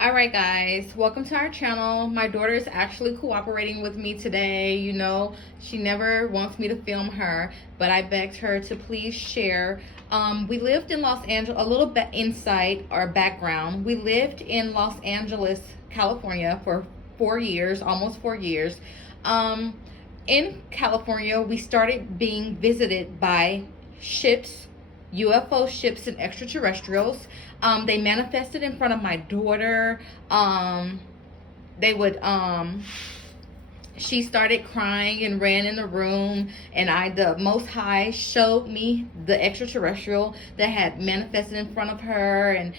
All right, guys, welcome to our channel. My daughter is actually cooperating with me today. You know, she never wants me to film her, but I begged her to please share. We lived in Los Angeles, a little bit insight or background. We lived in Los Angeles, California for 4 years, almost 4 years. Um, in California, we started being visited by ships, UFO ships, and extraterrestrials. They manifested in front of my daughter. They would she started crying and ran in the room, and the Most High showed me the extraterrestrial that had manifested in front of her, and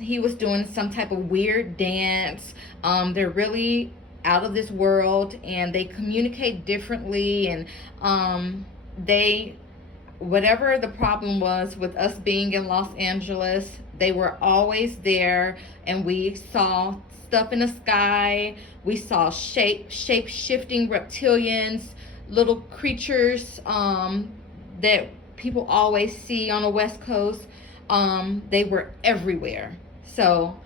he was doing some type of weird dance. They're really out of this world, and they communicate differently, and they whatever the problem was with us being in Los Angeles, they were always there, and we saw stuff in the sky. We saw shape shifting reptilians, little creatures that people always see on the West Coast. They were everywhere. So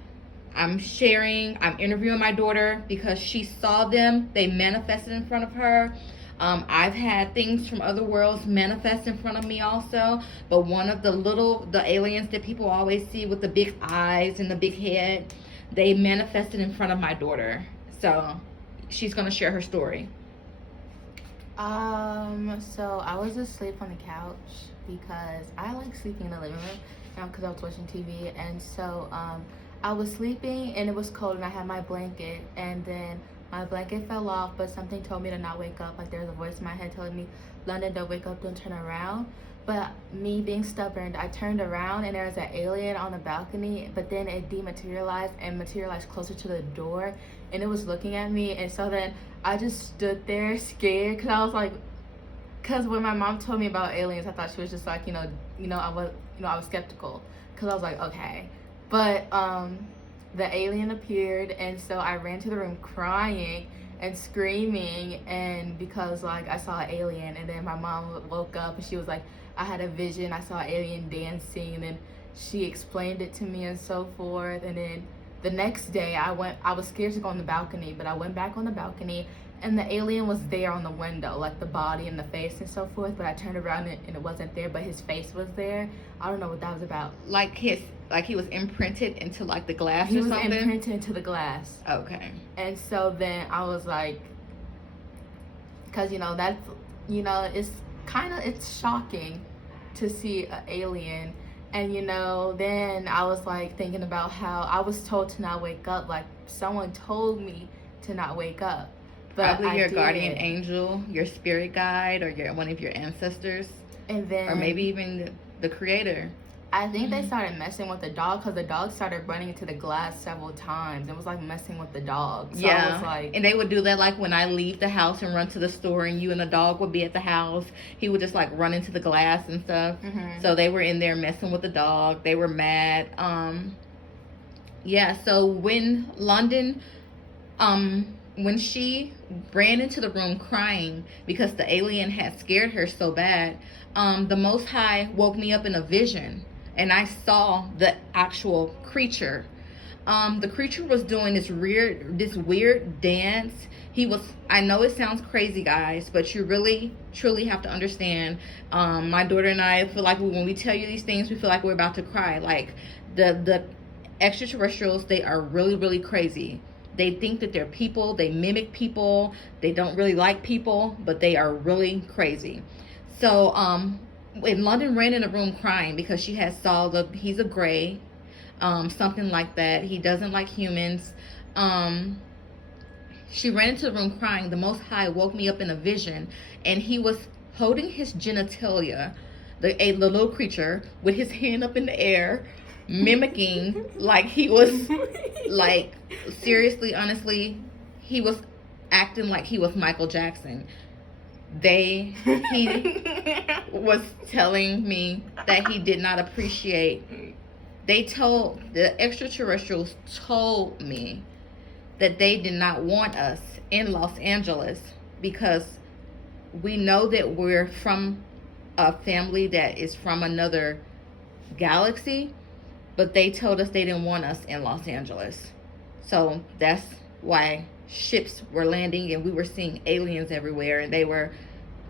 I'm interviewing my daughter because she saw them. They manifested in front of her. I've had things from other worlds manifest in front of me also, but one of the aliens that people always see with the big eyes and the big head, they manifested in front of my daughter. So she's gonna share her story. So I was asleep on the couch because I like sleeping in the living room, because I was watching TV, and so I was sleeping and it was cold and I had my blanket, and then my blanket fell off, but something told me to not wake up. Like, there was a voice in my head telling me, London, don't wake up, don't turn around. But me being stubborn, I turned around and there was an alien on the balcony, but then it dematerialized and materialized closer to the door, and it was looking at me. And so then I just stood there scared, because I was like, because when my mom told me about aliens, I thought she was just like, I was skeptical, because I was like, okay. But the alien appeared, and so I ran to the room crying and screaming, and because like I saw an alien, and then my mom woke up and she was like, I had a vision, I saw an alien dancing, and then she explained it to me and so forth. And then the next day I was scared to go on the balcony, but I went back on the balcony, and the alien was there on the window, like the body and the face and so forth, but I turned around and it wasn't there, but his face was there. I don't know what that was about. Like he was imprinted into like the glass He or was something? imprinted into the glass. Okay. And so then I was like, because it's shocking to see an alien. And then I was like thinking about how I was told to not wake up, like someone told me to not wake up, but probably your guardian angel, your spirit guide, or one of your ancestors, and then, or maybe even the creator. I think they started messing with the dog, because the dog started running into the glass several times. It was like messing with the dog. So yeah, I was like, and they would do that like when I leave the house and run to the store, and you and the dog would be at the house. He would just like run into the glass and stuff. Mm-hmm. So they were in there messing with the dog. They were mad. Yeah. So when London, when she ran into the room crying because the alien had scared her so bad, the Most High woke me up in a vision, and I saw the actual creature. The creature was doing this weird dance. I know it sounds crazy, guys, but you really truly have to understand. My daughter and I feel like when we tell you these things, we feel like we're about to cry. Like, the extraterrestrials, they are really, really crazy. They think that they're people. They mimic people. They don't really like people, but they are really crazy. So when London ran in the room crying because she had saw he's a gray, something like that. He doesn't like humans. She ran into the room crying. The Most High woke me up in a vision, and he was holding his genitalia, the little creature, with his hand up in the air, mimicking like he was like, seriously, honestly, he was acting like he was Michael Jackson. He was telling me that he did not appreciate. The extraterrestrials told me that they did not want us in Los Angeles because we know that we're from a family that is from another galaxy, but they told us they didn't want us in Los Angeles. So that's why ships were landing and we were seeing aliens everywhere, and they were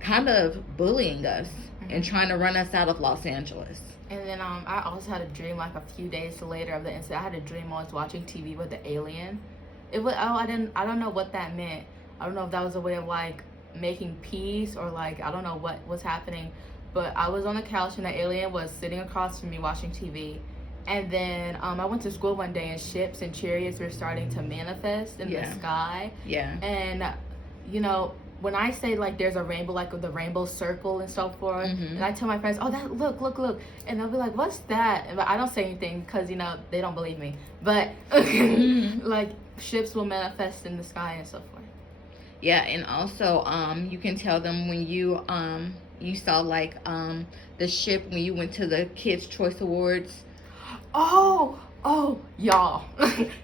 kind of bullying us and trying to run us out of Los Angeles. And then I also had a dream like a few days later of the incident. I had a dream I was watching TV with the alien. It was I don't know what that meant. I don't know if that was a way of like making peace or like I don't know what was happening. But I was on the couch and the alien was sitting across from me watching TV. And then I went to school one day and ships and chariots were starting to manifest in the sky. Yeah. And you know, when I say like there's a rainbow, like with the rainbow circle and so forth, and I tell my friends, oh, that look, and they'll be like, what's that? But I don't say anything because you know they don't believe me. But like ships will manifest in the sky and so forth. Yeah, and also you can tell them when you saw like the ship when you went to the Kids Choice Awards. Oh, y'all.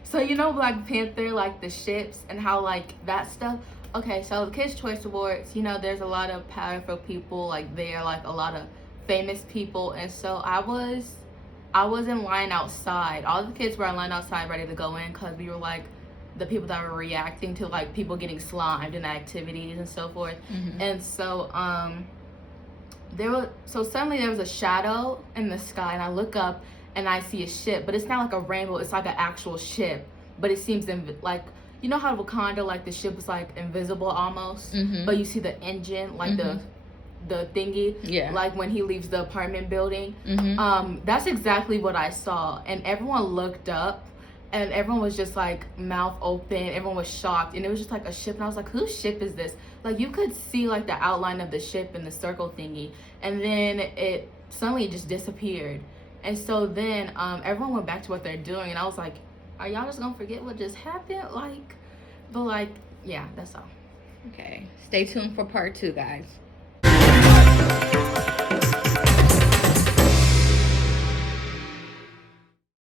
So you know Black Panther, like the ships and how like that stuff. Okay, so the Kids Choice Awards, you know, there's a lot of powerful people, like there are like a lot of famous people, and so I was in line outside. All the kids were in line outside ready to go in because we were like the people that were reacting to like people getting slimed in activities and so forth. And so suddenly there was a shadow in the sky, and I look up and I see a ship, but it's not like a rainbow, it's like an actual ship, but it seems like, you know how Wakanda, like the ship is like invisible almost, but you see the engine, like the thingy, like when he leaves the apartment building. That's exactly what I saw, and everyone looked up, and everyone was just like mouth open, everyone was shocked, and it was just like a ship, and I was like, whose ship is this? Like you could see like the outline of the ship in the circle thingy, and then it suddenly just disappeared, and so then everyone went back to what they're doing, and I was like, are y'all just gonna forget what just happened? Like, but like, yeah, that's all. Okay, stay tuned for part 2, guys.